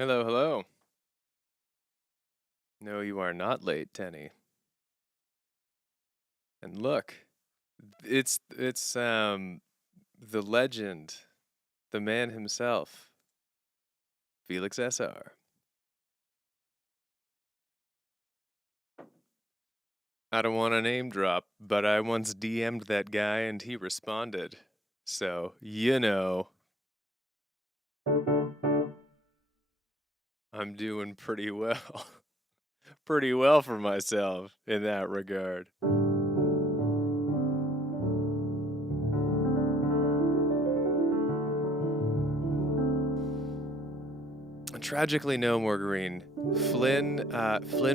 Hello, hello. No, you are not late, Tenny. And look, it's the legend, the man himself, Felix SR. I don't want to name drop, but I once DM'd that guy and he responded. So, I'm doing pretty well. Pretty well for myself in that regard. Tragically, no more green. Flynn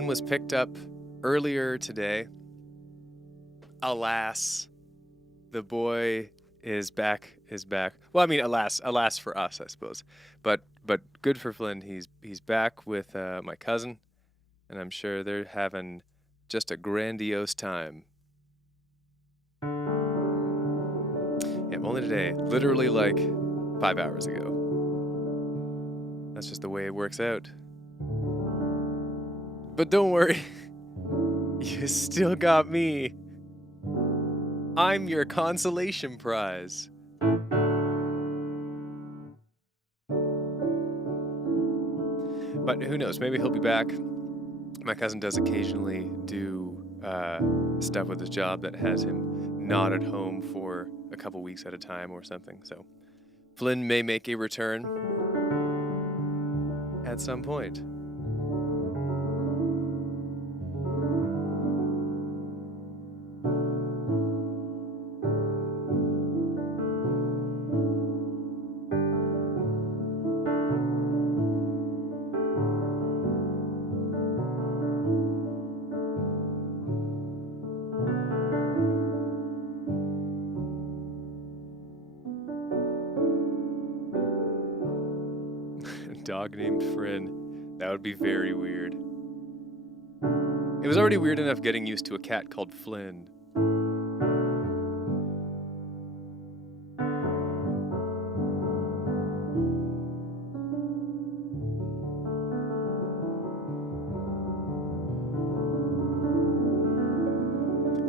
was picked up earlier today. Alas, the boy is back. Is back. Well, I mean, alas for us, I suppose. But good for Flynn. He's back with my cousin, and I'm sure they're having just a grandiose time. Yeah, only today, literally like 5 hours ago. That's just the way it works out. But don't worry, you still got me. I'm your consolation prize. But who knows? Maybe he'll be back. My cousin does occasionally do stuff with his job that has him not at home for a couple weeks at a time or something. So Flynn may make a return at some point. Dog named Flynn. That would be very weird. It was already weird enough getting used to a cat called Flynn.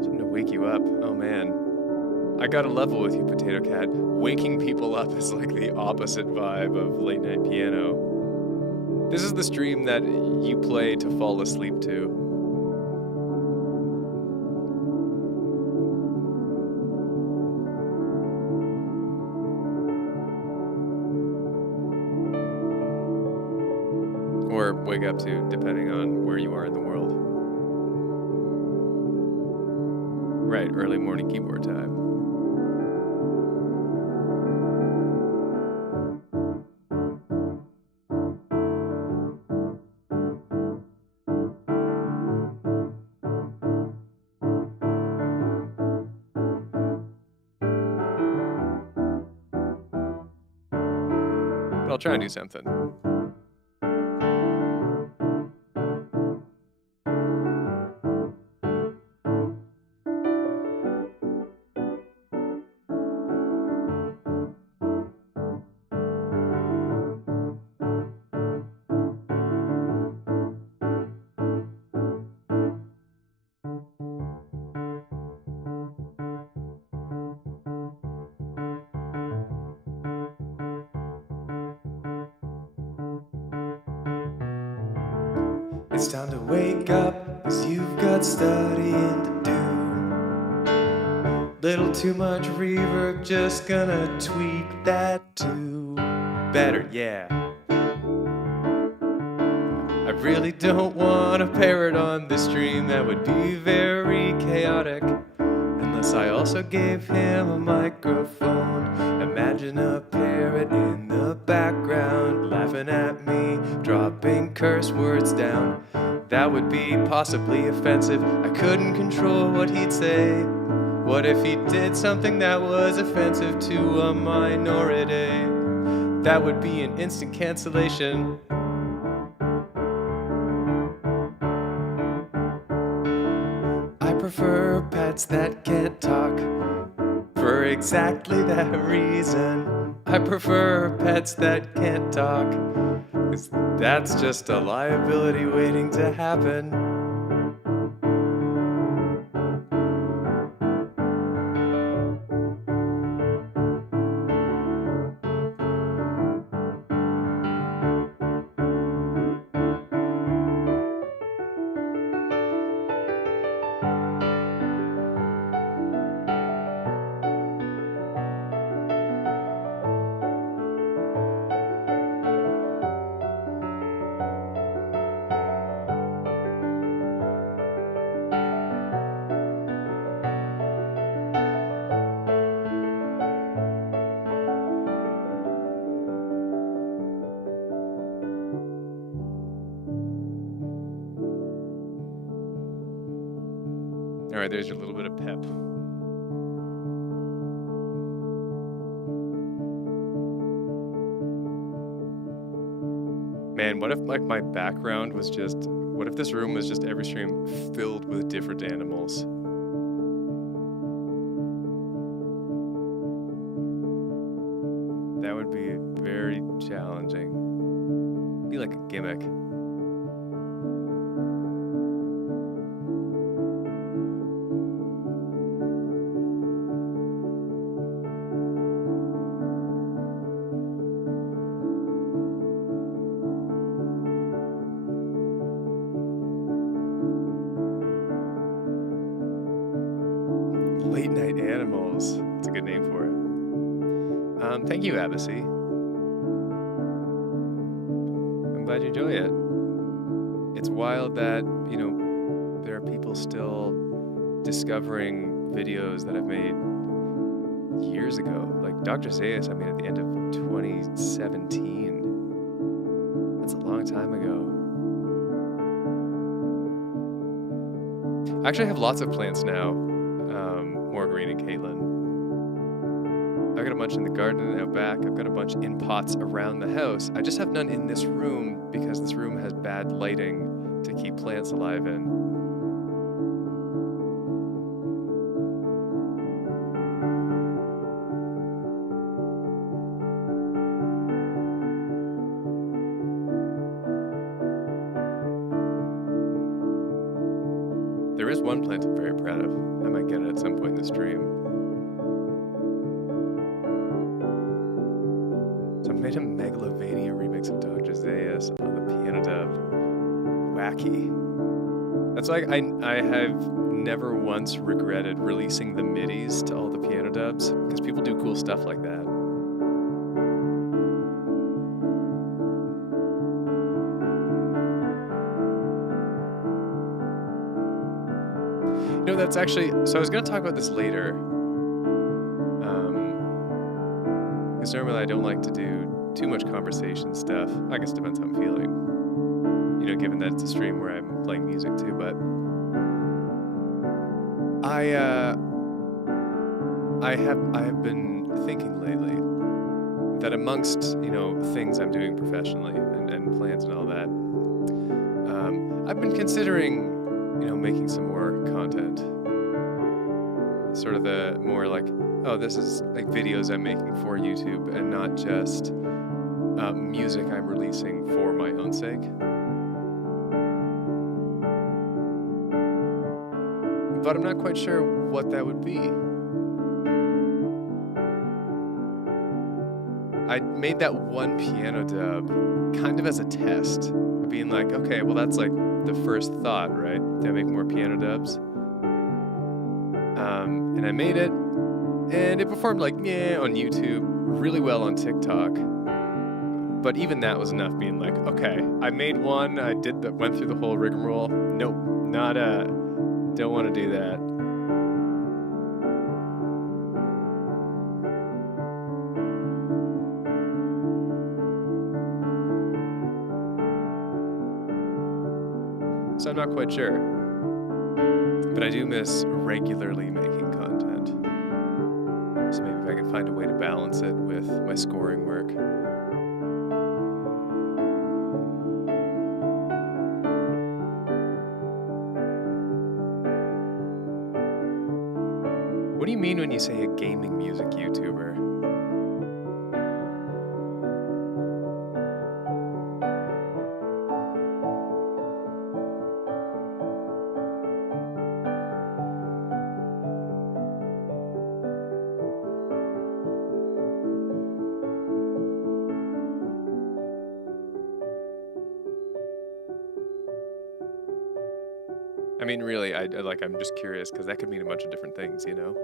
Something to wake you up. Oh man. I gotta level with you, Potato Cat. Waking people up is like the opposite vibe of late night piano. This is the stream that you play to fall asleep to. Or wake up to, depending on where you are in the world. Right, early morning keyboard time. But I'll try and do something. It's time to wake up, 'cause you've got studying to do. Little too much reverb, just gonna tweak that too. Better, yeah. I really don't want a parrot on this stream, that would be very chaotic. Unless I also gave him a microphone. Imagine a parrot in the background, laughing at me, dropping curse words down. That would be possibly offensive. I couldn't control what he'd say. What if he did something that was offensive to a minority? That would be an instant cancellation. I prefer pets that can't talk. For exactly that reason. I prefer pets that can't talk. 'Cause that's just a liability waiting to happen. All right, there's your little bit of pep. Man, what if like my background was just, what if this room was just every stream filled with different animals? That would be very challenging. Be like a gimmick. Late Night Animals. It's a good name for it. Thank you, Abbacy. I'm glad you enjoy it. It's wild that, you know, there are people still discovering videos that I've made years ago. Like Dr. Zaius, I mean, at the end of 2017. That's a long time ago. I actually have lots of plants now. More Green and Caitlin. I've got a bunch in the garden out back. I've got a bunch in pots around the house. I just have none in this room because this room has bad lighting to keep plants alive in. There is one plant I'm very proud of. I might get it at some point in the stream. So I made a Megalovania remix of Dr. Zaius on the Piano Dub. Wacky. That's like I have never once regretted releasing the MIDIs to all the Piano Dubs because people do cool stuff like that. You know, that's actually, so I was going to talk about this later. Because normally I don't like to do too much conversation stuff. I guess it depends how I'm feeling. You know, given that it's a stream where I'm playing music too, but I have been thinking lately that amongst, you know, things I'm doing professionally and plans and all that, I've been considering, you know, making some more content. Sort of the more like, oh, this is like videos I'm making for YouTube and not just music I'm releasing for my own sake. But I'm not quite sure what that would be. I made that one piano dub kind of as a test, being like, okay, well, that's like the first thought, right? Do I make more piano dubs? And I made it, and it performed like, yeah, on YouTube, really well on TikTok. But even that was enough being like, okay, I made one, I went through the whole rigmarole. Nope, don't want to do that. So I'm not quite sure. But I do miss regularly making content. So maybe if I can find a way to balance it with my scoring work. What do you mean when you say a gaming music YouTuber? mean, really, I'm just curious because that could mean a bunch of different things, you know?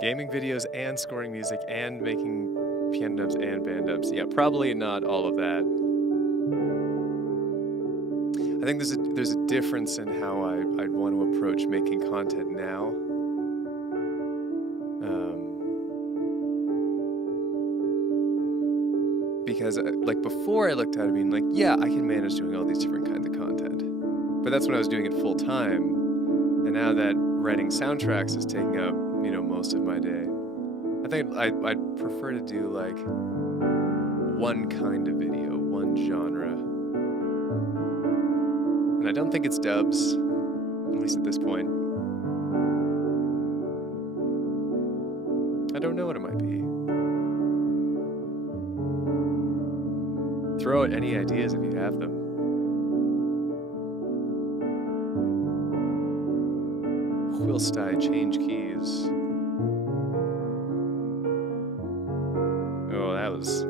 Gaming videos and scoring music and making piano dubs and band dubs. Yeah, probably not all of that. I think there's a difference in how I'd want to approach making content now. Because like before I looked at it being like, yeah, I can manage doing all these different kinds of content. But that's when I was doing it full time. And now that writing soundtracks is taking up, most of my day, I think I'd prefer to do like one kind of video, one genre. And I don't think it's dubs, at least at this point. I don't know what it might be. Throw out any ideas if you have them. Whilst I change keys. Oh, that was...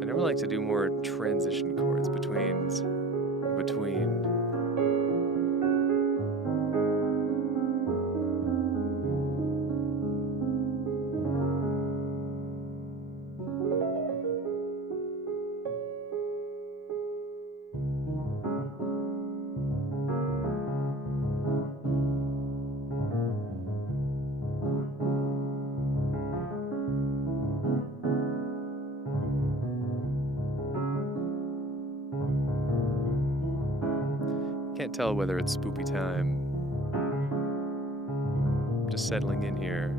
I never like to do more transition chords between... Can't tell whether it's spoopy time. Just settling in here.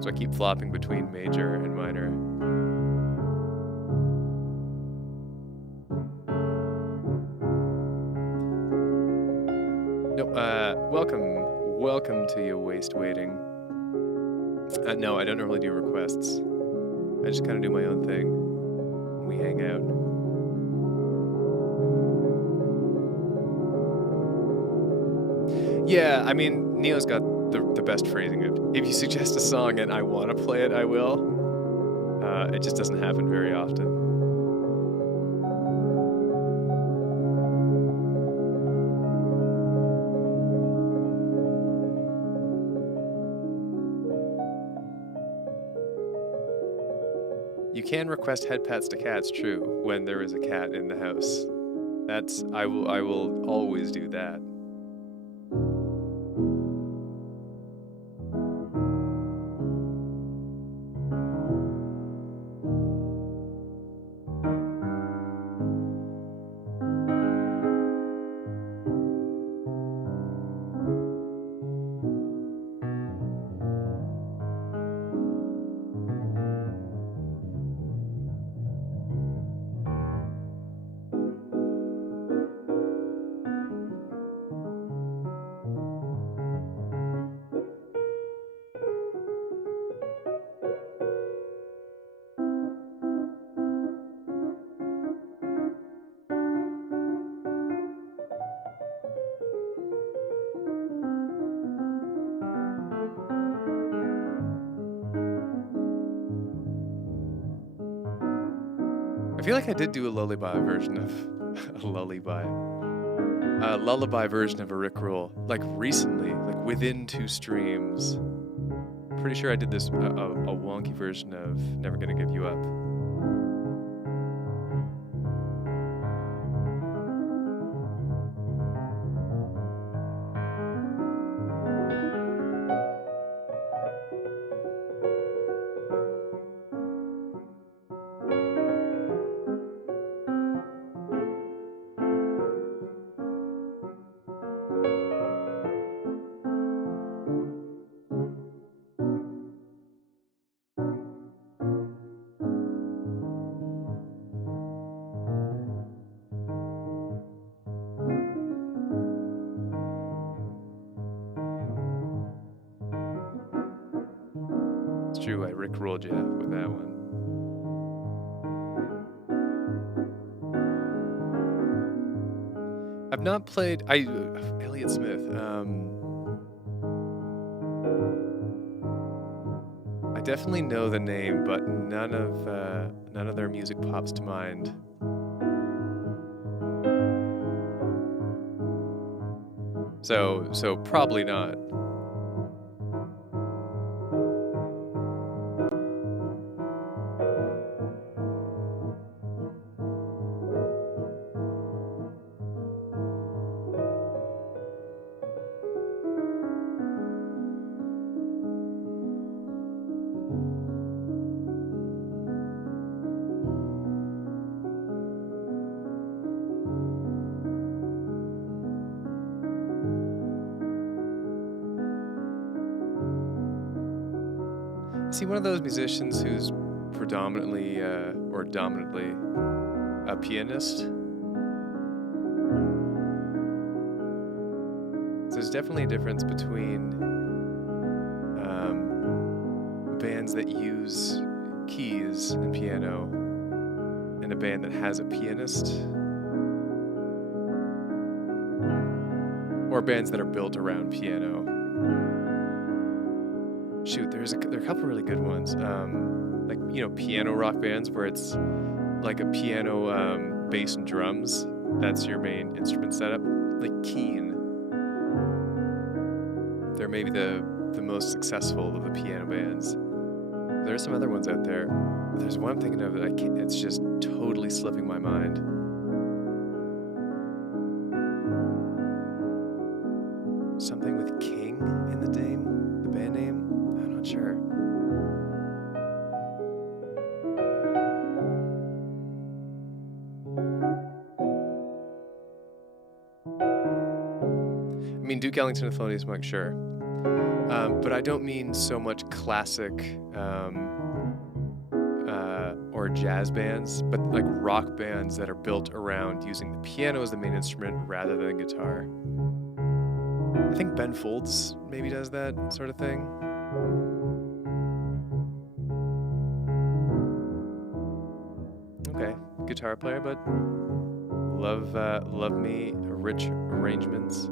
So I keep flopping between major and minor. No, welcome to You Waste Waiting. No, I don't normally do requests. I just kind of do my own thing. We hang out. Yeah, I mean, Neo's got the best phrasing of, if you suggest a song and I want to play it, I will. It just doesn't happen very often. You can request head pats to cats, true, when there is a cat in the house. I will always do that. I feel like I did do a lullaby version of a lullaby version of a Rickroll, like recently, like within 2 streams. Pretty sure I did this a wonky version of Never Gonna Give You Up. true. I rickrolled you with that one. I've not played. Elliott Smith. I definitely know the name, but none of their music pops to mind. So probably not. See, one of those musicians who's predominantly or dominantly a pianist. So there's definitely a difference between bands that use keys and piano and a band that has a pianist, or bands that are built around piano. Shoot, there are a couple really good ones, like piano rock bands where it's like a piano, bass and drums. That's your main instrument setup, like Keane. They're maybe the most successful of the piano bands. There are some other ones out there. There's one I'm thinking of that it's just totally slipping my mind. Something with King in the name, the band name. I'm not sure. I mean, Duke Ellington and Thelonious Monk, sure. But I don't mean so much classic or jazz bands, but like rock bands that are built around using the piano as the main instrument rather than guitar. I think Ben Folds maybe does that sort of thing. Okay, guitar player, but love me rich arrangements.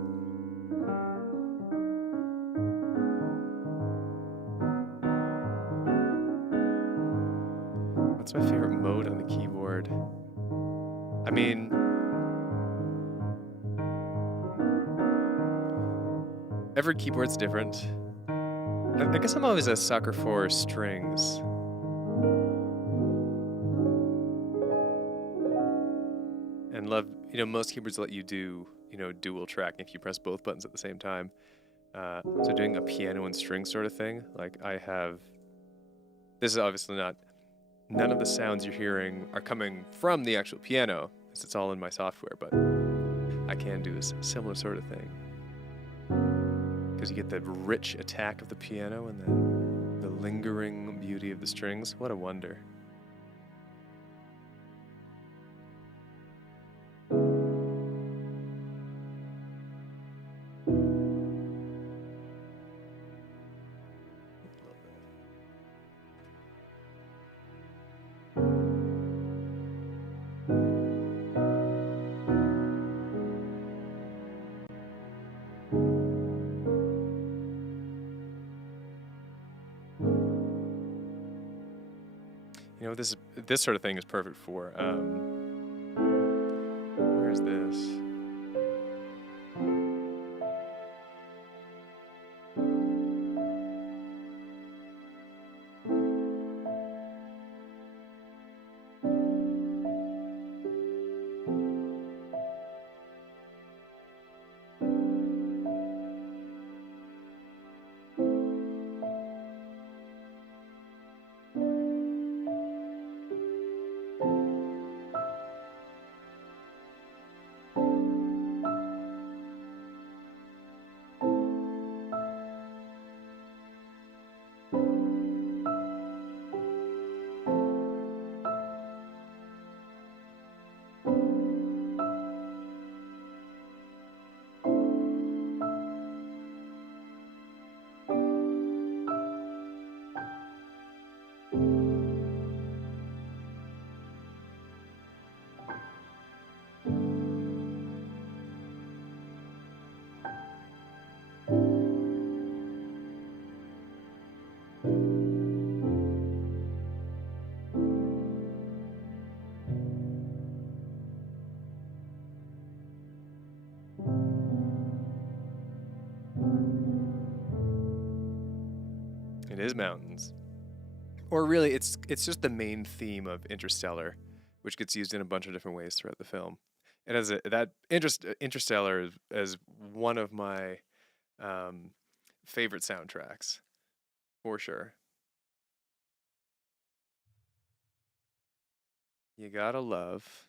What's my favorite mode on the keyboard? I mean, every keyboard's different. I guess I'm always a sucker for strings. And love, most keyboards let you do, dual tracking if you press both buttons at the same time. So doing a piano and string sort of thing, like this is obviously none of the sounds you're hearing are coming from the actual piano, because it's all in my software, but I can do this similar sort of thing. Because you get the rich attack of the piano and then the lingering beauty of the strings. What a wonder. This sort of thing is perfect for. Where's this? It is mountains. Or really, it's just the main theme of Interstellar, which gets used in a bunch of different ways throughout the film. And Interstellar is one of my favorite soundtracks, for sure. You gotta love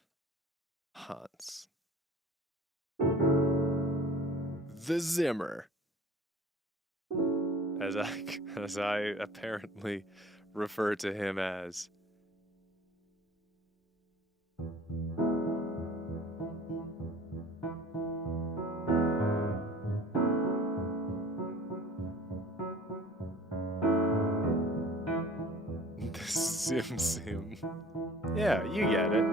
Hans. The Zimmer. As I apparently refer to him as. The Sim. Yeah, you get it.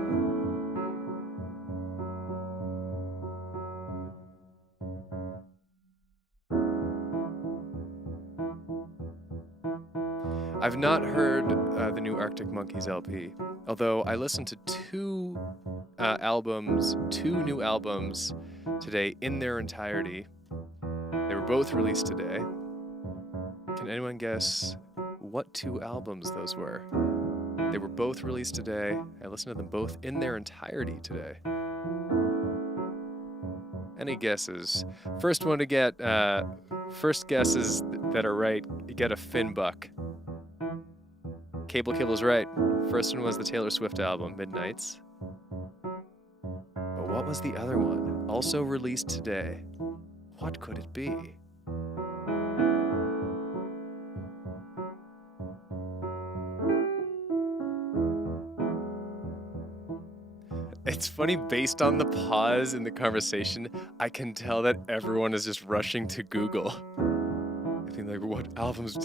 I've not heard the new Arctic Monkeys LP, although I listened to two new albums today in their entirety. They were both released today. Can anyone guess what two albums those were? They were both released today. I listened to them both in their entirety today. Any guesses? First guesses that are right, you get a Finbuck. Cable Kibble's right. First one was the Taylor Swift album, Midnights. But what was the other one? Also released today. What could it be? It's funny, based on the pause in the conversation, I can tell that everyone is just rushing to Google. I think like, what albums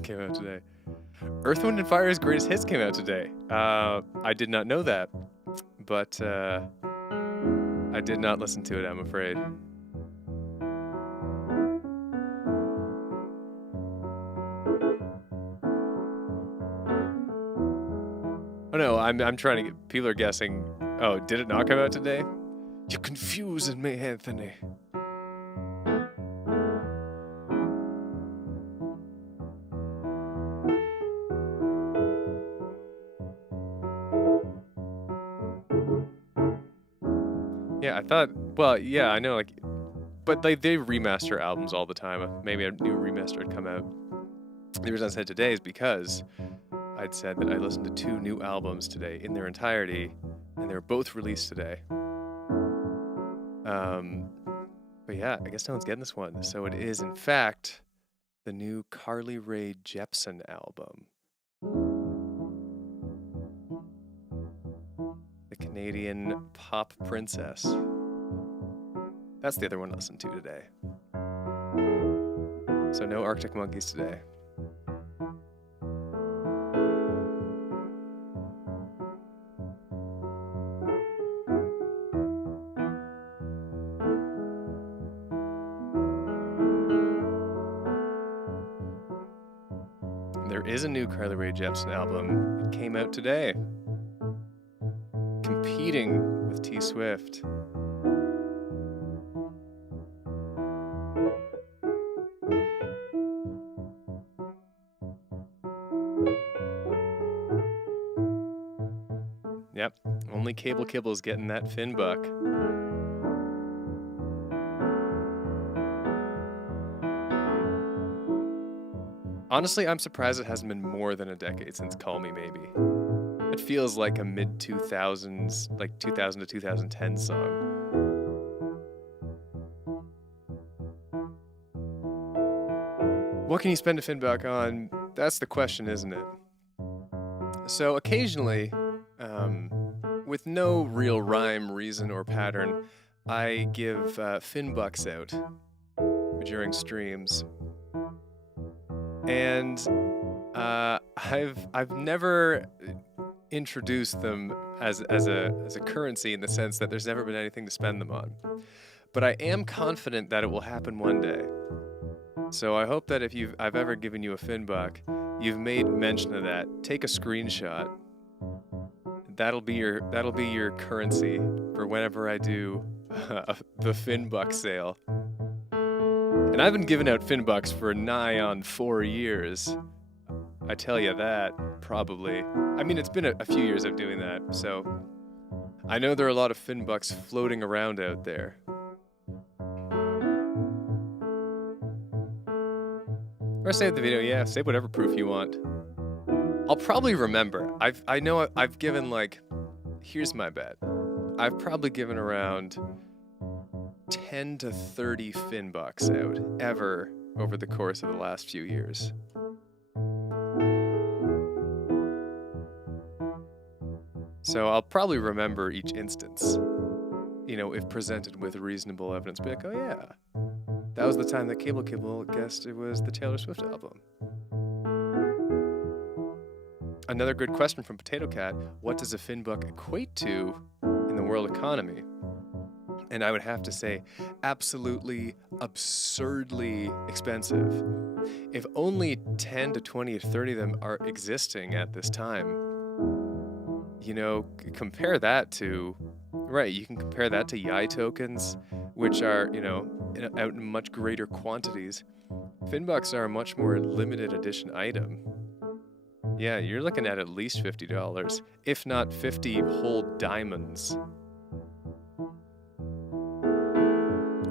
came out today? Earth, Wind & Fire's Greatest Hits came out today. I did not know that, but I did not listen to it, I'm afraid. Oh no, I'm trying to get, people are guessing, oh, did it not come out today? You're confusing me, Anthony. Yeah, I thought, well, yeah, I know, like, but they remaster albums all the time. Maybe a new remaster had come out. The reason I said today is because I'd said that I listened to two new albums today in their entirety, and they were both released today. But yeah, I guess no one's getting this one. So it is, in fact, the new Carly Rae Jepsen album. The Canadian pop princess. That's the other one I listened to today. So no Arctic Monkeys today. There is a new Carly Rae Jepsen album. It came out today. Competing with T Swift. Yep, only Cable Kibble's getting that Finbuck. Honestly, I'm surprised it hasn't been more than a decade since Call Me Maybe. It feels like a mid-2000s, like 2000 to 2010 song. What can you spend a Finbuck on? That's the question, isn't it? So occasionally, with no real rhyme, reason, or pattern, I give Finbucks out during streams. And I've never introduced them as a currency in the sense that there's never been anything to spend them on. But I am confident that it will happen one day. So I hope that if I've ever given you a Finbuck, you've made mention of that. Take a screenshot. That'll be your currency for whenever I do the Finbuck sale. And I've been giving out Finbucks for nigh on 4 years. I tell you that, probably. I mean, it's been a few years of doing that, so I know there are a lot of Finbucks floating around out there. Or save the video, yeah, save whatever proof you want. I'll probably remember. I know I've given like, here's my bet. I've probably given around 10 to 30 Finbucks out ever over the course of the last few years. So I'll probably remember each instance, you know, if presented with reasonable evidence. Be like, oh yeah, that was the time that Cable Kibble guessed it was the Taylor Swift album. Another good question from Potato Cat, what does a Finbuck equate to in the world economy? And I would have to say, absolutely absurdly expensive. If only 10 to 20 or 30 of them are existing at this time, you know, compare that to, right, you can compare that to YAI tokens, which are, you know, out in much greater quantities. Finbucks are a much more limited edition item. Yeah, you're looking at least $50, if not 50 whole diamonds.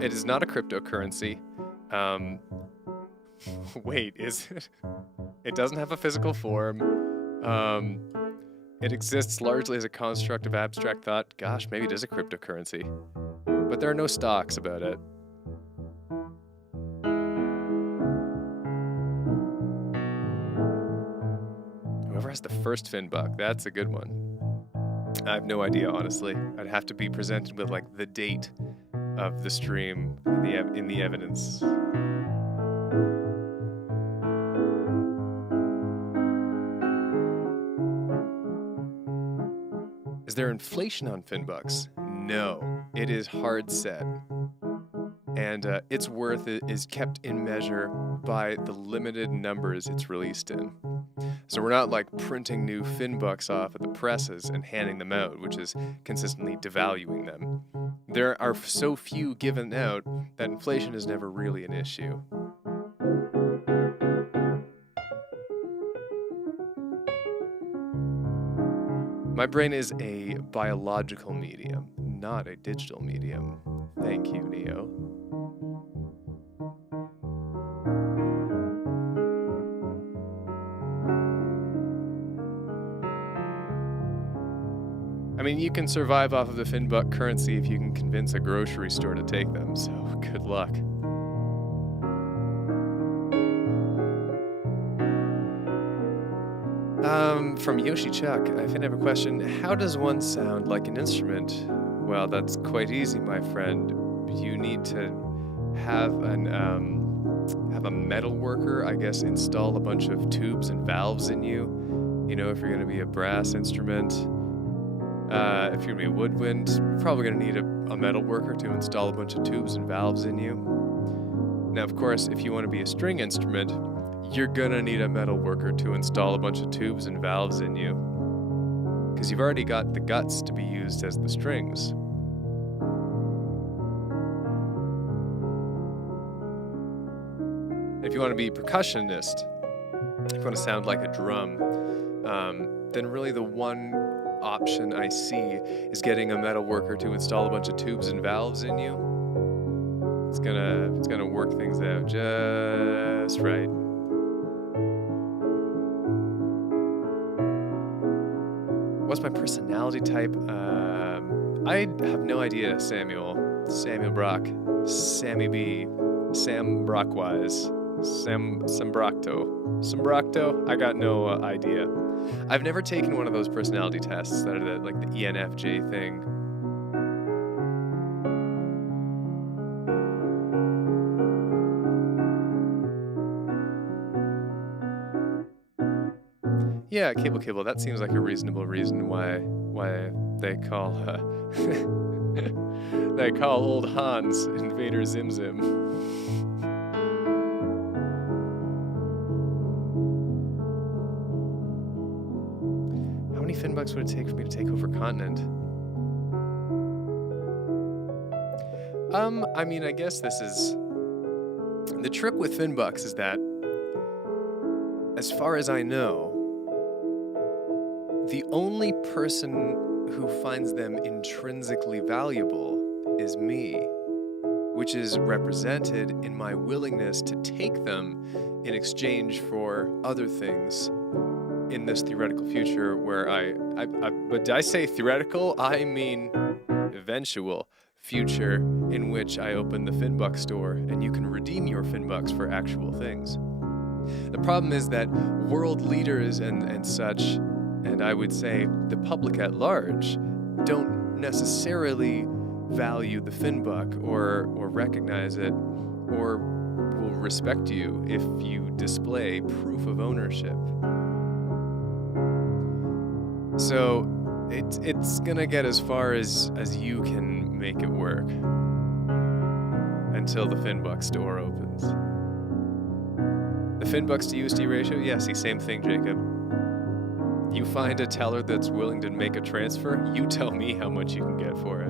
It is not a cryptocurrency. Wait, is it? It doesn't have a physical form. It exists largely as a construct of abstract thought. Gosh, maybe it is a cryptocurrency. But there are no stocks about it. Whoever has the first Finbuck, that's a good one. I have no idea, honestly. I'd have to be presented with like the date of the stream in the evidence. Is there inflation on Finbucks? No, it is hard set. And its worth is kept in measure by the limited numbers it's released in. So we're not like printing new Finbucks off at the presses and handing them out, which is consistently devaluing them. There are so few given out that inflation is never really an issue. My brain is a biological medium, not a digital medium. Thank you, Neo. I mean, you can survive off of the Finbuck currency if you can convince a grocery store to take them, so good luck. From Yoshi Chuck, I have a question. How does one sound like an instrument? Well, that's quite easy, my friend. You need to have a metal worker, I guess, install a bunch of tubes and valves in you. You know, if you're going to be a brass instrument. If you're going to be a woodwind, you're probably going to need a metal worker to install a bunch of tubes and valves in you. Now, of course, if you want to be a string instrument, you're going to need a metal worker to install a bunch of tubes and valves in you. Because you've already got the guts to be used as the strings. If you want to be a percussionist, if you want to sound like a drum, then really the one option I see is getting a metal worker to install a bunch of tubes and valves in you. It's gonna work things out just right. What's my personality type? I have no idea, Samuel. Samuel Brock. Sammy B. Sam Brockwise. Sambrocto? I got no idea. I've never taken one of those personality tests that are like the ENFJ thing. Yeah, Cable. That seems like a reasonable reason why they call they call old Hans Invader Zim Zim. How many Finbucks would it take for me to take over continent? I mean, I guess this is The trick with Finbucks is that, as far as I know, the only person who finds them intrinsically valuable is me, which is represented in my willingness to take them in exchange for other things in this theoretical future where but did I say theoretical? I mean eventual future in which I open the Finbuck store and you can redeem your Finbucks for actual things. The problem is that world leaders and such, and I would say the public at large, don't necessarily value the Finbuck or recognize it or will respect you if you display proof of ownership. So it's gonna get as far as you can make it work until the Finbuck store opens. The Finbucks to USD ratio, yes, the same thing, Jacob. You find a teller that's willing to make a transfer, you tell me how much you can get for it.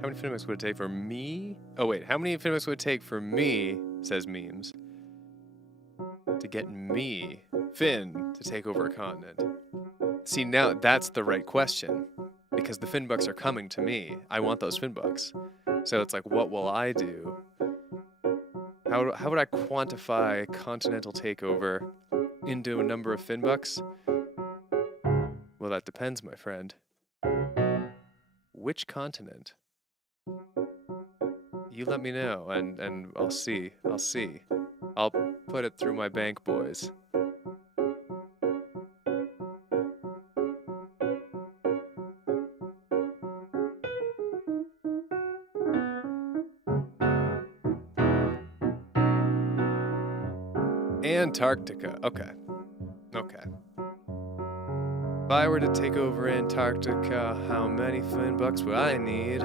How many Finbucks would it take for me? Oh wait, how many Finbucks would it take for me, says Memes, to get me, Finn, to take over a continent? See, now that's the right question, because the Finbucks are coming to me. I want those Finbucks. So it's like, what will I do? How would I quantify continental takeover into a number of Finbucks? Well, that depends, my friend. Which continent? You let me know, and I'll see. I'll put it through my bank, boys. Antarctica. Okay. If I were to take over Antarctica, how many Finbucks would I need?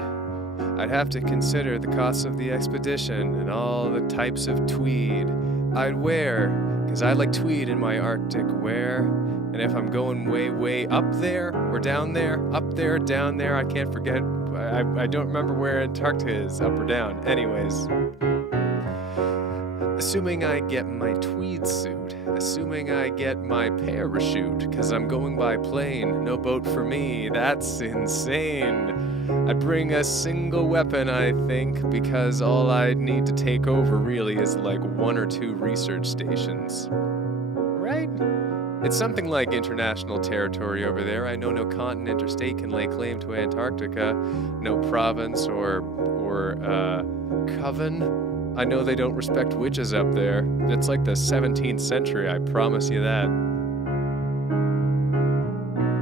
I'd have to consider the cost of the expedition and all the types of tweed I'd wear, because I like tweed in my Arctic wear. And if I'm going way up there or down there, up there, down there, I can't forget. I don't remember where Antarctica is, up or down. Anyways, assuming I get my tweed suit, assuming I get my parachute, because I'm going by plane, no boat for me, that's insane. I'd bring a single weapon, I think, because all I'd need to take over really is like 1 or 2 research stations. Right? It's something like international territory over there. I know no continent or state can lay claim to Antarctica, no province or coven. I know they don't respect witches up there. It's like the 17th century, I promise you that.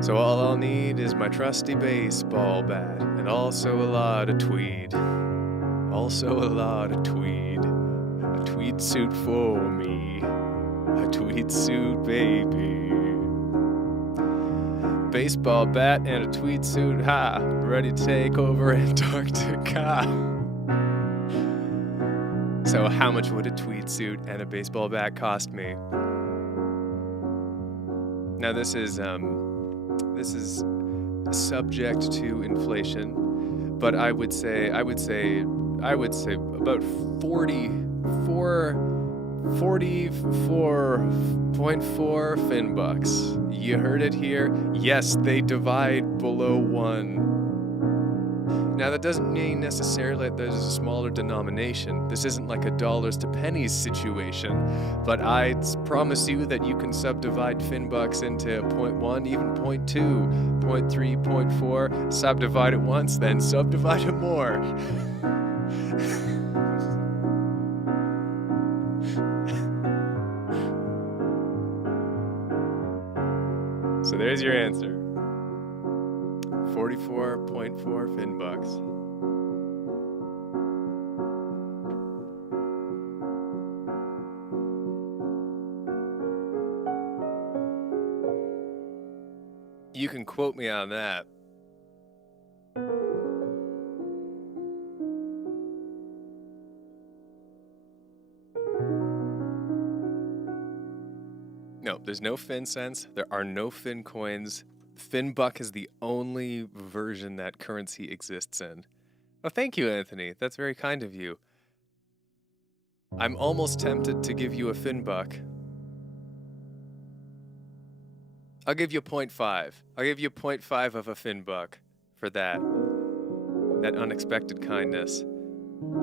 So all I'll need is my trusty baseball bat, and also a lot of tweed. A tweed suit for me. A tweed suit, baby. Baseball bat and a tweed suit, ha! Ready to take over Antarctica. So how much would a tweed suit and a baseball bat cost me? Now this is subject to inflation, but I would say about 44.4 Finbucks. You heard it here. Yes, they divide below 1. Now that doesn't mean necessarily that there's a smaller denomination. This isn't like a dollars to pennies situation, but I promise you that you can subdivide Finbucks into 0.1, even 0.2, 0.3, 0.4, subdivide it once, then subdivide it more. So there's your answer. 44.4 Finbucks. You can quote me on that. No, there's no Fin cents. There are no Fin coins. Finbuck is the only version that currency exists in. Oh, thank you, Anthony. That's very kind of you. I'm almost tempted to give you a Finbuck. I'll give you 0.5. I'll give you 0.5 of a Finbuck for that. That unexpected kindness.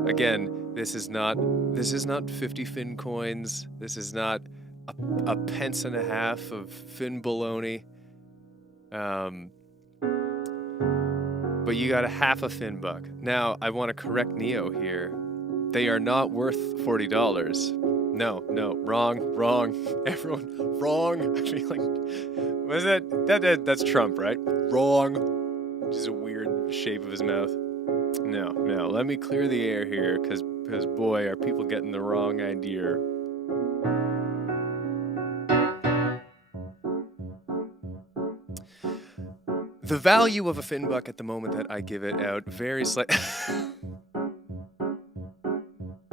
Again, this is not 50 Fin coins. This is not a pence and a half of Fin baloney. But you got a half a Finbuck. Now, I want to correct Neo here. They are not worth $40. No, wrong. Everyone, wrong. I feel like, what is that? That's Trump, right? Wrong. Just a weird shape of his mouth. No. Let me clear the air here, because boy, are people getting the wrong idea. The value of a Finbuck at the moment that I give it out varies slightly.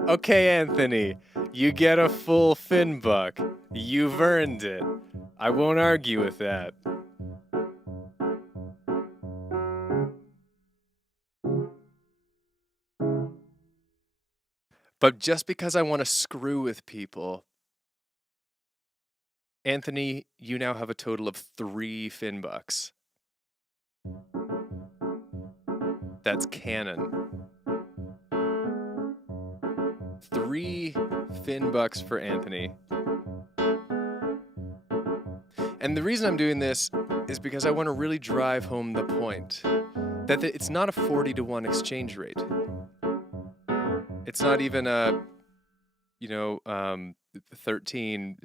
Okay, Anthony, you get a full Finbuck. You've earned it. I won't argue with that. But just because I want to screw with people, Anthony, you now have a total of 3 Finbucks. That's canon. 3 Finbucks for Anthony. And the reason I'm doing this is because I want to really drive home the point that it's not a 40-to-1 exchange rate. It's not even a, 17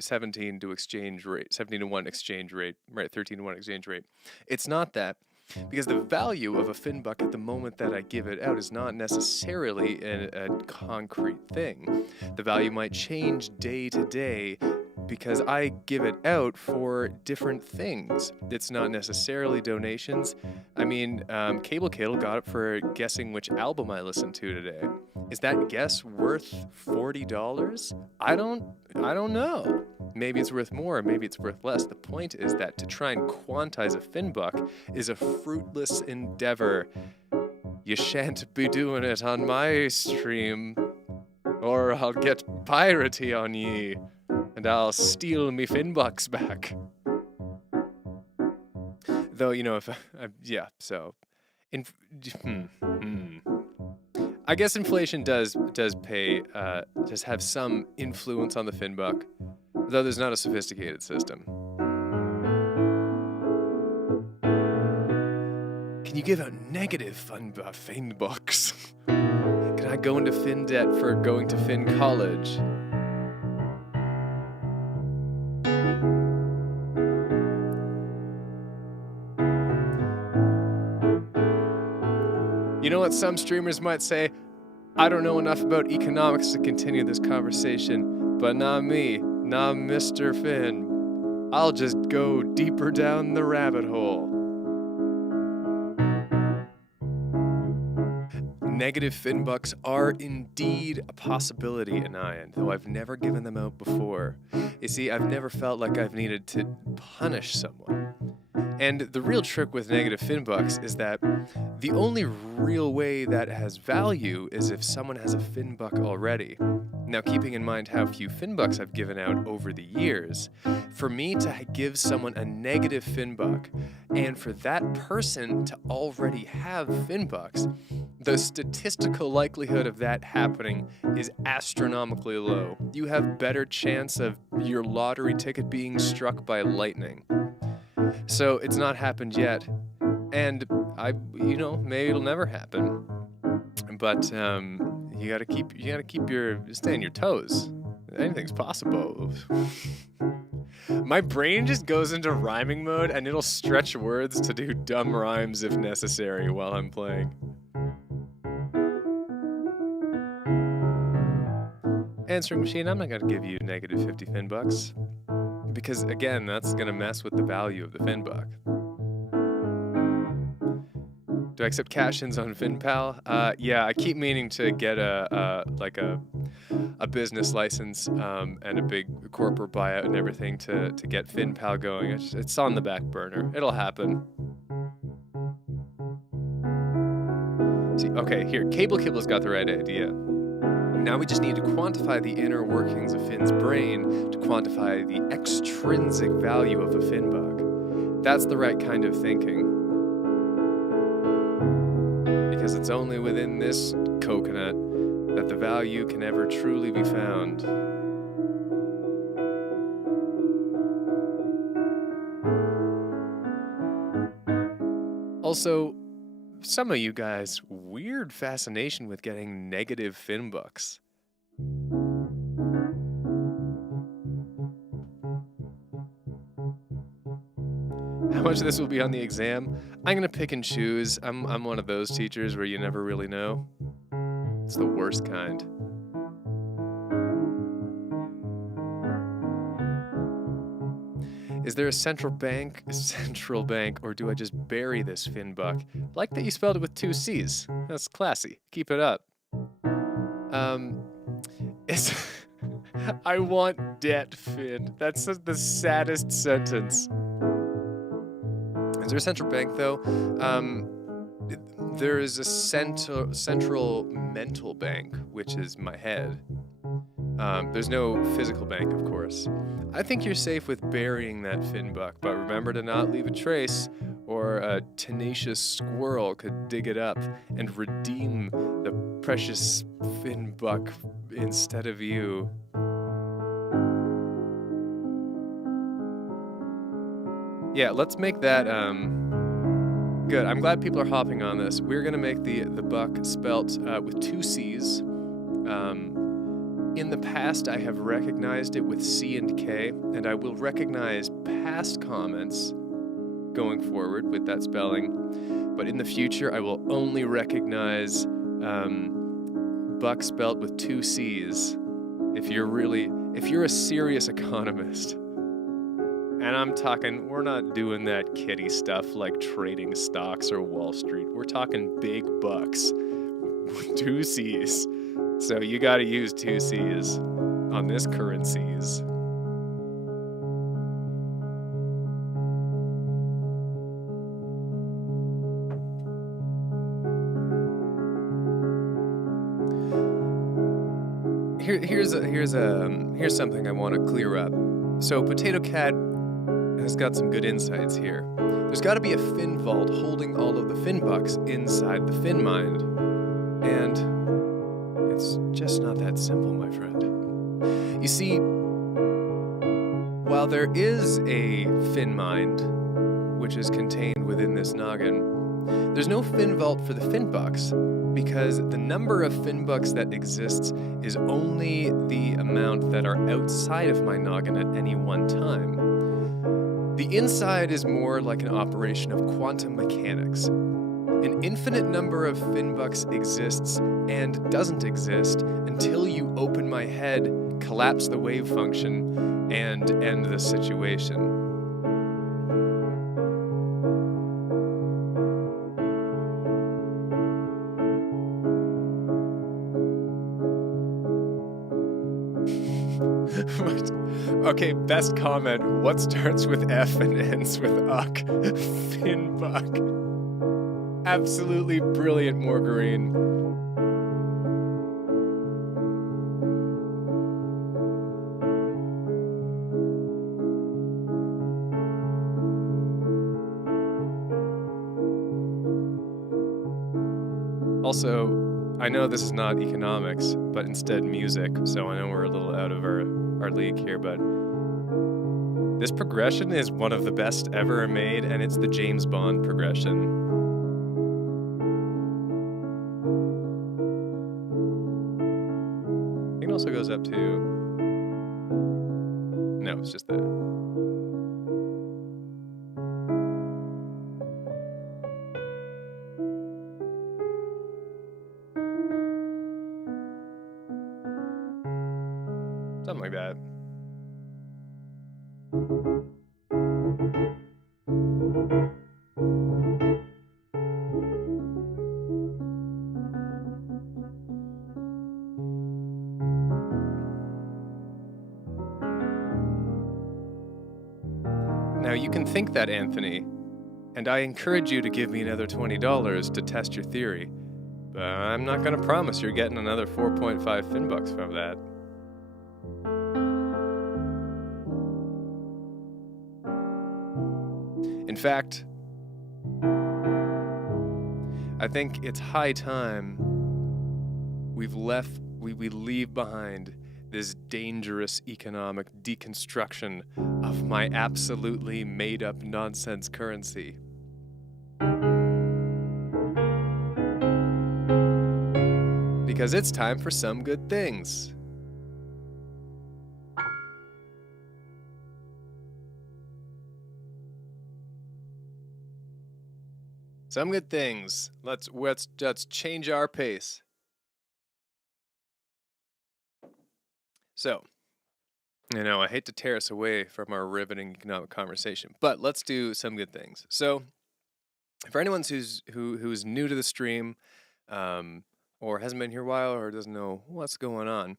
to exchange rate, 17-to-1 exchange rate, right? 13-to-1 exchange rate. It's not that. Because the value of a Finbuck at the moment that I give it out is not necessarily a concrete thing. The value might change day to day because I give it out for different things. It's not necessarily donations. I mean, Cable Kittle got it for guessing which album I listened to today. Is that guess worth $40? I don't know. Maybe it's worth more, maybe it's worth less. The point is that to try and quantize a Finbuck is a fruitless endeavor. You shan't be doing it on my stream, or I'll get piratey on ye, and I'll steal me Finbucks back. Though, I guess inflation does have some influence on the Finbuck, though there's not a sophisticated system. Can you give out negative Finbucks? Can I go into Fin debt for going to Fin college? You know what some streamers might say? I don't know enough about economics to continue this conversation, but not me, not Mr. Fin. I'll just go deeper down the rabbit hole. Negative Finbucks are indeed a possibility in Ion, though I've never given them out before. You see, I've never felt like I've needed to punish someone. And the real trick with negative Finbucks is that the only real way that has value is if someone has a Finbuck already. Now, keeping in mind how few Finbucks I've given out over the years, for me to give someone a negative Finbuck and for that person to already have Finbucks, the statistical likelihood of that happening is astronomically low. You have better chance of your lottery ticket being struck by lightning. So it's not happened yet, and maybe it'll never happen. But you gotta stay on your toes. Anything's possible. My brain just goes into rhyming mode, and it'll stretch words to do dumb rhymes if necessary while I'm playing. Answering machine, I'm not gonna give you negative 50 Finbucks. Because, again, that's going to mess with the value of the Finbuck. Do I accept cash-ins on FinPal? Yeah, I keep meaning to get a a business license and a big corporate buyout and everything to get FinPal going. It's on the back burner. It'll happen. See, okay, here, Cable Kibble's got the right idea. Now we just need to quantify the inner workings of Finn's brain to quantify the extrinsic value of a Finn bug. That's the right kind of thinking. Because it's only within this coconut that the value can ever truly be found. Also, some of you guys, weird fascination with getting negative Finn bucks. How much of this will be on the exam? I'm gonna pick and choose. I'm one of those teachers where you never really know. It's the worst kind. Is there a central bank, or do I just bury this Finn buck? Like that you spelled it with 2 C's. That's classy. Keep it up. It's I want debt, Finn. That's the saddest sentence. Is there a central bank, though? There is a central mental bank, which is my head. There's no physical bank, of course. I think you're safe with burying that Finn buck, but remember to not leave a trace, or a tenacious squirrel could dig it up and redeem the precious Finn buck instead of you. Yeah, let's make that, good. I'm glad people are hopping on this. We're gonna make the buck spelt with 2 C's. In the past, I have recognized it with C and K, and I will recognize past comments going forward with that spelling. But in the future, I will only recognize buck spelt with 2 C's if you're a serious economist. And I'm talking, we're not doing that kiddie stuff like trading stocks or Wall Street. We're talking big bucks with 2 C's. So you gotta use 2 C's on this currencies. Here's something I want to clear up. So Potato Cat has got some good insights here. There's got to be a Finn vault holding all of the Finn bucks inside the Finn mind, and it's just not that simple, my friend. You see, while there is a Finn mind, which is contained within this noggin, there's no Finn vault for the Finn bucks, because the number of Finn bucks that exists is only the amount that are outside of my noggin at any one time. The inside is more like an operation of quantum mechanics. An infinite number of Finn bucks exists and doesn't exist until you open my head, collapse the wave function, and end the situation. Okay, best comment. What starts with F and ends with uck? Finn buck. Absolutely brilliant, Morgarine. Also, I know this is not economics, but instead music, so I know we're a little out of our league here, but this progression is one of the best ever made, and it's the James Bond progression. I think it also goes up to... No, it's just the... Something like that. Now, you can think that, Anthony, and I encourage you to give me another $20 to test your theory, but I'm not going to promise you're getting another 4.5 Finbucks from that. In fact, I think it's high time we leave behind this dangerous economic deconstruction of my absolutely made-up nonsense currency. Because it's time for some good things. Some good things. Let's change our pace. So, I hate to tear us away from our riveting economic conversation, but let's do some good things. So, for anyone who's new to the stream, or hasn't been here a while, or doesn't know what's going on,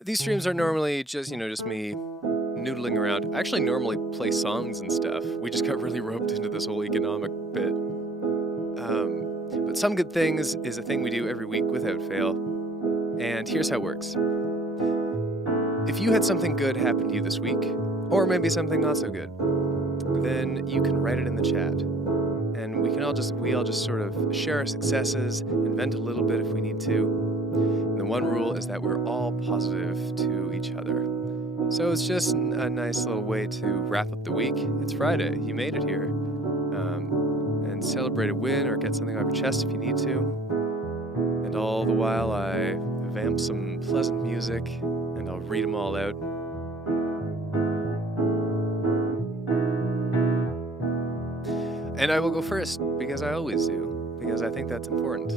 these streams are normally just me noodling around. I actually normally play songs and stuff. We just got really roped into this whole economic bit. But Some Good Things is a thing we do every week without fail. And here's how it works. If you had something good happen to you this week, or maybe something not so good, then you can write it in the chat. And we all just sort of share our successes and vent a little bit if we need to. And the one rule is that we're all positive to each other. So it's just a nice little way to wrap up the week. It's Friday. You made it here. And celebrate a win or get something off your chest if you need to. And all the while I vamp some pleasant music and I'll read them all out. And I will go first, because I always do, because I think that's important,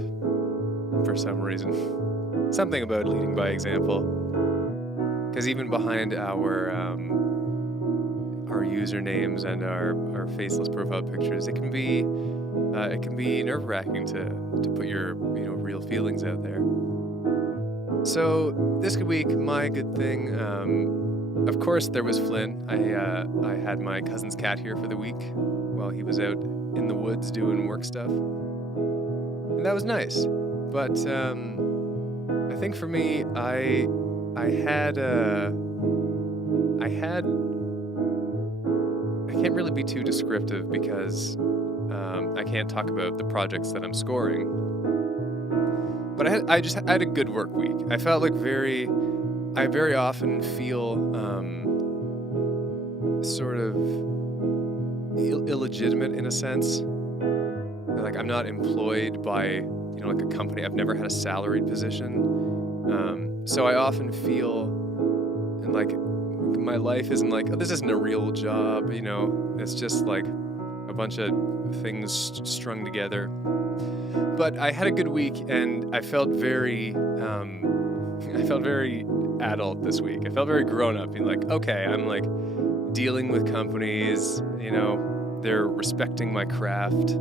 for some reason. Something about leading by example. Because even behind our usernames and our faceless profile pictures, it can be nerve-wracking to put your real feelings out there. So this good week, my good thing, of course there was Flynn. I had my cousin's cat here for the week while he was out in the woods doing work stuff, and that was nice. But I think for me, I can't really be too descriptive because I can't talk about the projects that I'm scoring. But I had a good work week. I felt like I very often feel sort of illegitimate in a sense. Like I'm not employed by like a company. I've never had a salaried position. So I often feel like my life isn't like, oh, this isn't a real job, it's just like a bunch of things strung together. But I had a good week and I felt very adult this week. I felt very grown up, being like, okay, I'm like dealing with companies, they're respecting my craft.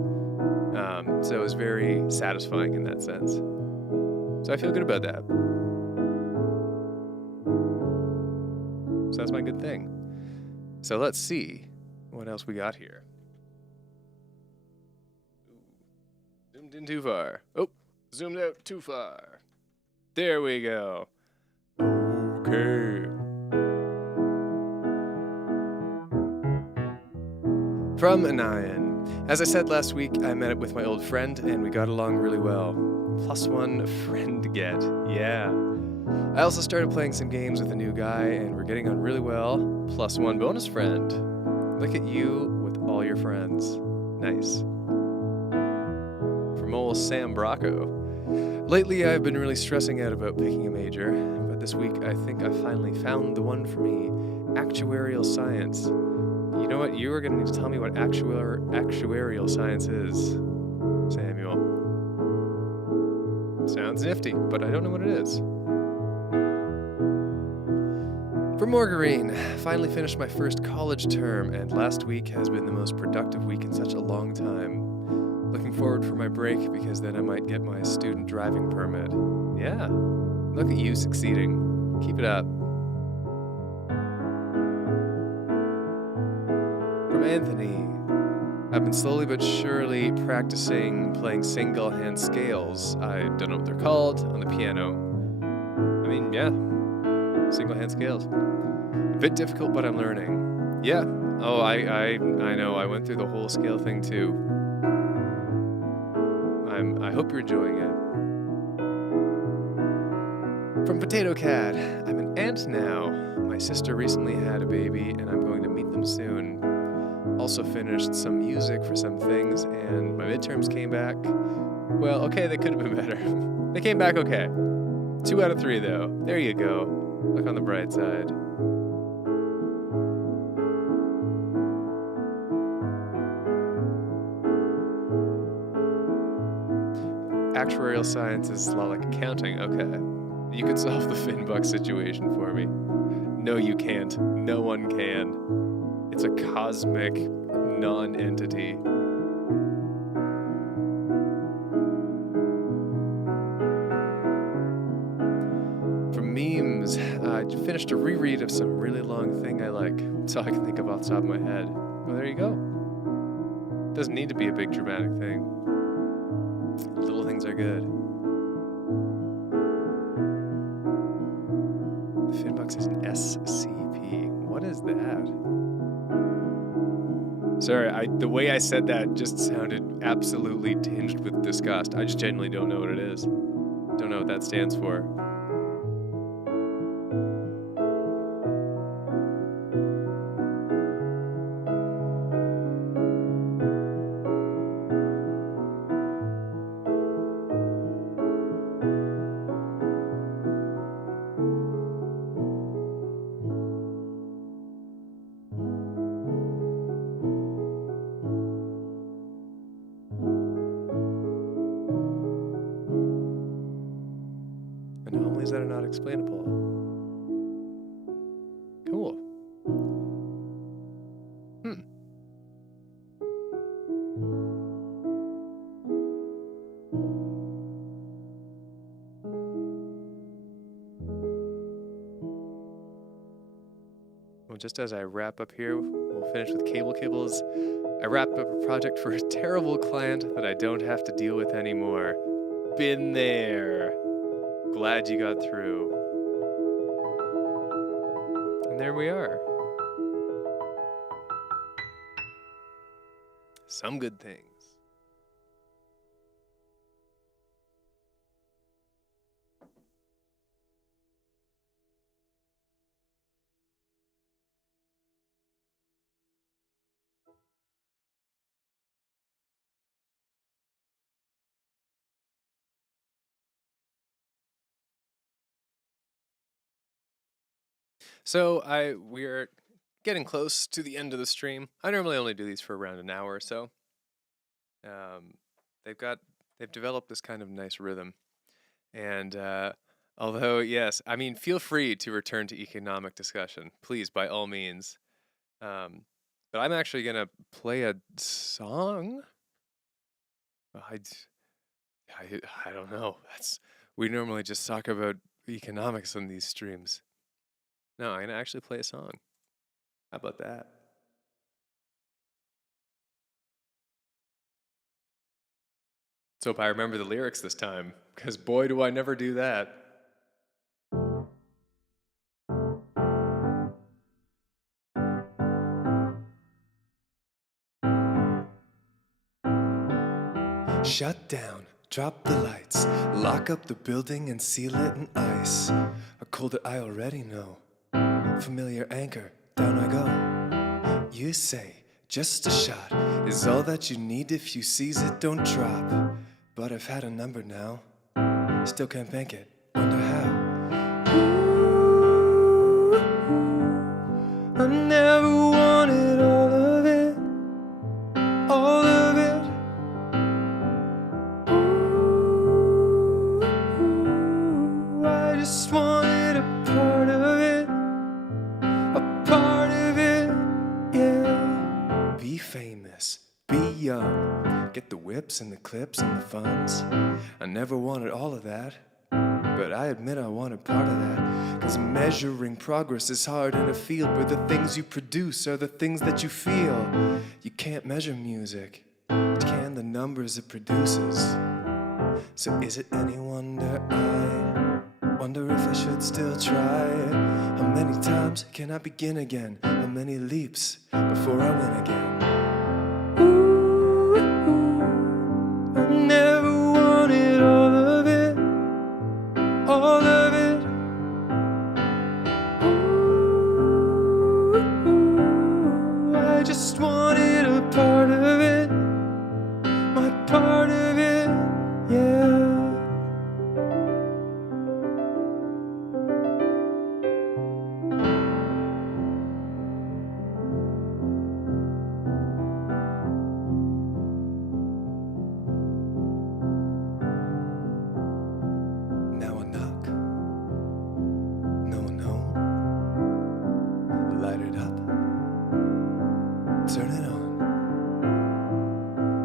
So it was very satisfying in that sense. So I feel good about that. So that's my good thing. So let's see what else we got here. Zoomed in too far. Oh, zoomed out too far. There we go. Okay. From Anayan. As I said last week, I met up with my old friend and we got along really well. +1 friend get. Yeah. I also started playing some games with a new guy and we're getting on really well. +1 bonus friend. Look at you with all your friends. Nice. From old Sam Bracco. Lately I've been really stressing out about picking a major, but this week I think I finally found the one for me. Actuarial science. You know what? You are going to need to tell me what actuarial science is, Samuel. Sounds nifty, but I don't know what it is. For Margarine, finally finished my first college term, and last week has been the most productive week in such a long time. Looking forward for my break because then I might get my student driving permit. Yeah, look at you succeeding. Keep it up. From Anthony. I've been slowly but surely practicing playing single hand scales. I don't know what they're called on the piano. I mean, yeah, single hand scales. A bit difficult, but I'm learning. Yeah. Oh, I know. I went through the whole scale thing too. I hope you're enjoying it. From Potato Cat, I'm an aunt now. My sister recently had a baby, and I'm going to meet them soon. Also finished some music for some things, and my midterms came back. Well, okay, they could have been better. They came back okay. 2 out of 3, though. There you go. Look on the bright side. Actuarial science is a lot like accounting. Okay. You could solve the Finbuck situation for me. No, you can't. No one can. It's a cosmic non-entity. From memes, I finished a reread of some really long thing I like. That's all I can think of off the top of my head. Well, there you go. Doesn't need to be a big dramatic thing. Little things are good. The Finbucks is an SCP. What is that? Sorry, the way I said that just sounded absolutely tinged with disgust. I just genuinely don't know what it is. Don't know what that stands for. Anomalies that are not explainable. Cool. Well, just as I wrap up here, we'll finish with Cable Kibbles. I wrapped up a project for a terrible client that I don't have to deal with anymore. Been there. Glad you got through. And there we are. Some good things. So we're getting close to the end of the stream. I normally only do these for around an hour or so. They've developed this kind of nice rhythm. And although, yes, I mean, feel free to return to economic discussion, please, by all means. But I'm actually gonna play a song. I don't know. We normally just talk about economics on these streams. No, I'm gonna actually play a song. How about that? Let's hope I remember the lyrics this time, because boy, do I never do that. Shut down, drop the lights, lock up the building and seal it in ice. A cold that I already know. Familiar anchor, down I go. You say, just a shot is all that you need. If you seize it, don't drop. But I've had a number now, still can't bank it, wonder how. Ooh, I never wanted all of it, all of it. Ooh, I just wanted a part of it. A part of it, yeah. Be famous, be young, get the whips and the clips and the funds. I never wanted all of that, But I admit I wanted part of that, 'cause measuring progress is hard in a field where the things you produce are the things that you feel. You can't measure music, you can the numbers it produces. So is it any wonder I wonder if I should still try? How many times can I begin again? How many leaps before I win again? Ooh, I never wanted all of it, all of it. Ooh, I just wanted a part of it, my part of it, yeah. Now a knock, no one home. Light it up, turn it on.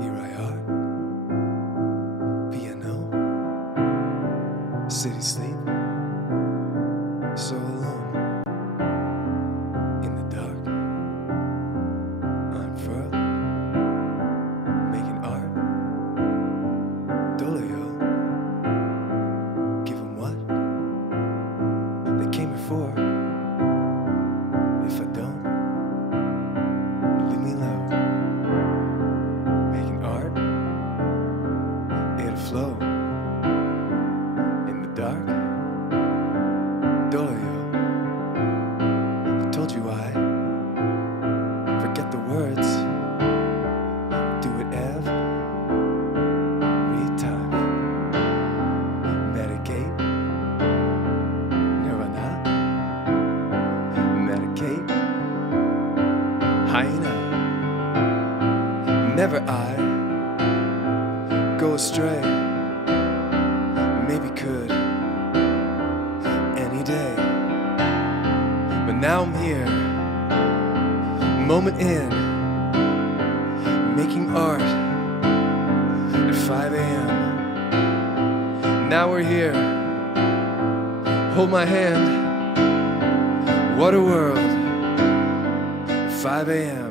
Here I are, piano, city sleep, so alone. In the dark, unfurled, making art. Dolio, give 'em what they came here for. If I don't, leave me alone. Making art, it'll flow. In the dark, Dolio, I told you I forget the words. Do it every time. Medicate, Nirvana. Medicate, hyena. Never I go astray. Maybe could any day, but now I'm here, moment in, making art at 5 a.m. Now we're here, hold my hand, what a world, at 5 a.m.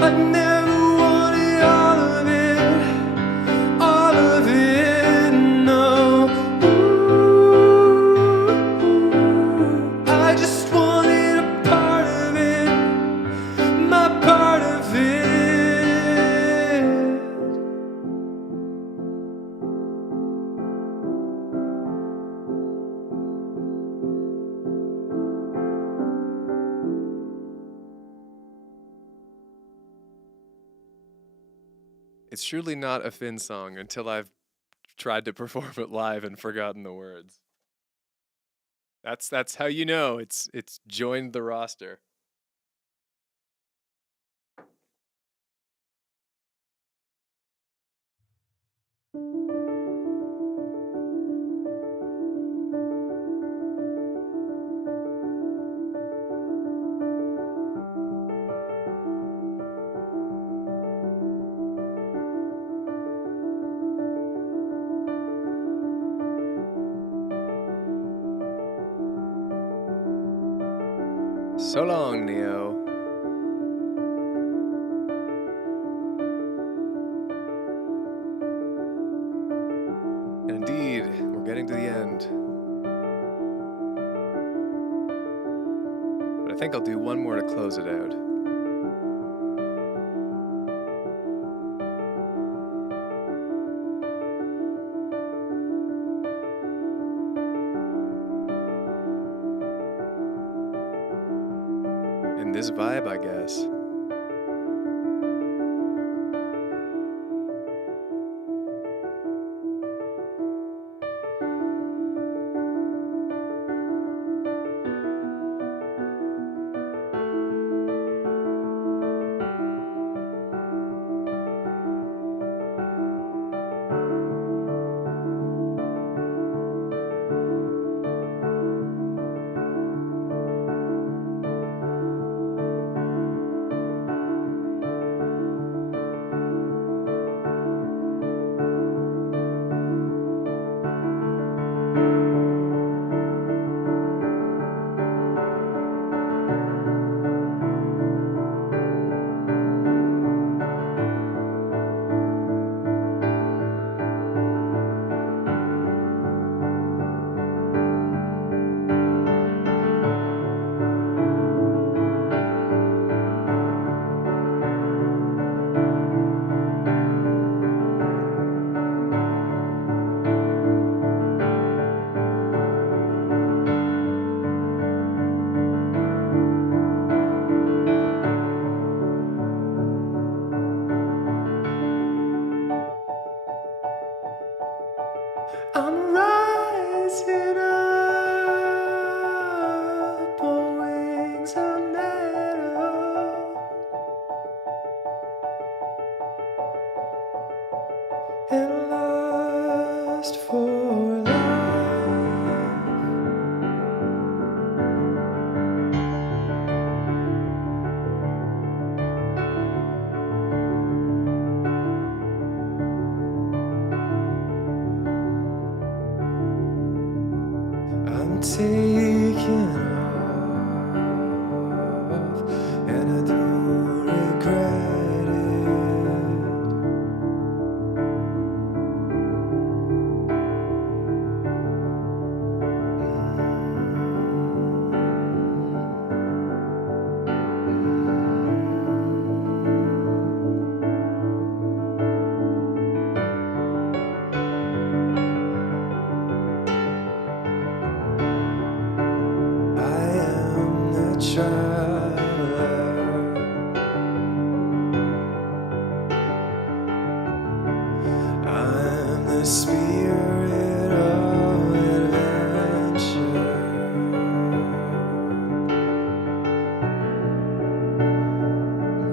I never wanted all of it, no. Ooh, I just wanted a part of it, my part of it. It's truly not a Finn song until I've tried to perform it live and forgotten the words. That's how you know it's joined the roster. So long, Neo. And indeed, we're getting to the end. But I think I'll do one more to close it out. In this vibe, I guess. I'm rising up on wings of metal and lost for life. I'm taking off, and I don't regret it. I am the traveler. I'm the spirit of adventure,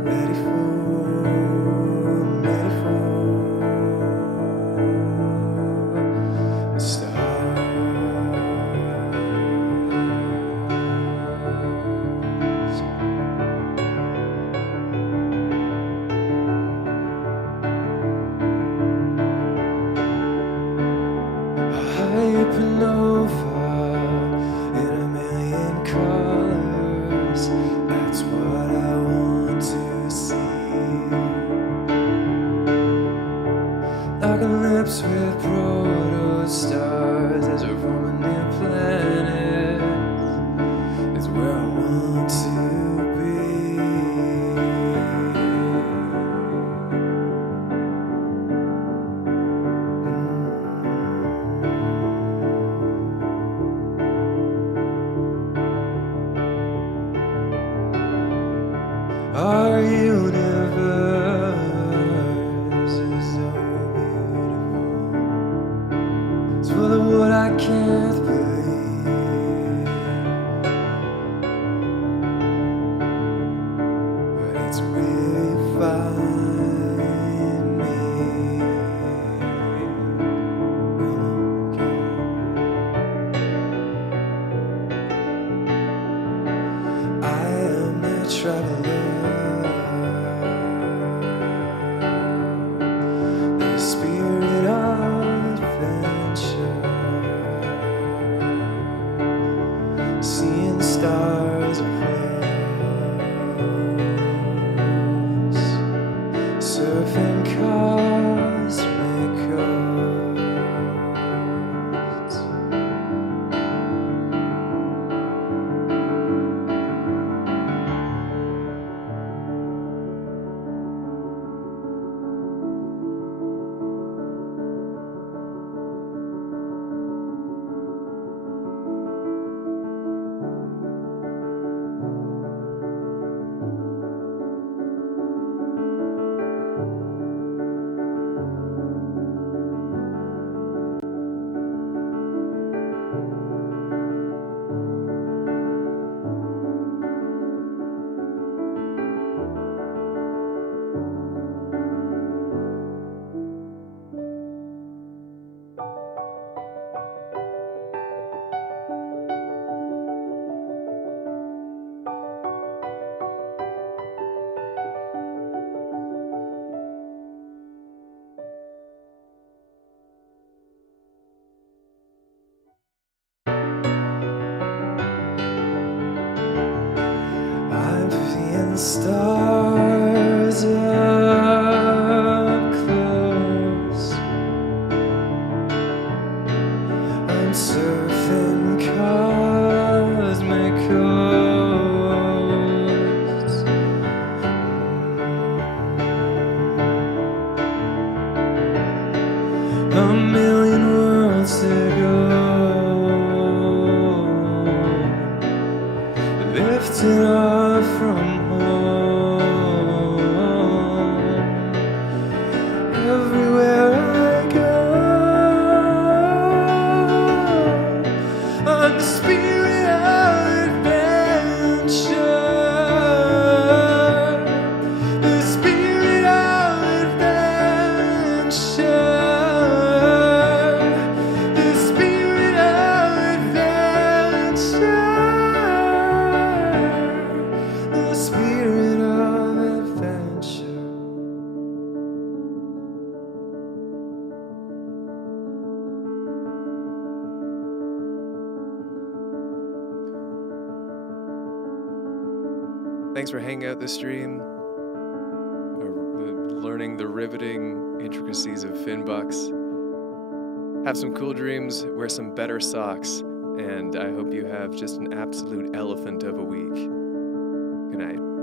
ready for the stars. Hypernova in a million colors. That's what I want to see. Like lips with protostars as a Roman near planet. It's where I want to be. Our universe is so beautiful. It's full of what I can't believe, but it's where you find me. I am the traveler. Spirit of adventure, seeing stars up close, surfing cosmic coasts. Stars up close, I'm surfing cosmic coasts. A million worlds to go, lifted off from everywhere I go. Thanks for hanging out this stream, or learning the riveting intricacies of Finbucks. Have some cool dreams, wear some better socks, and I hope you have just an absolute elephant of a week. Good night.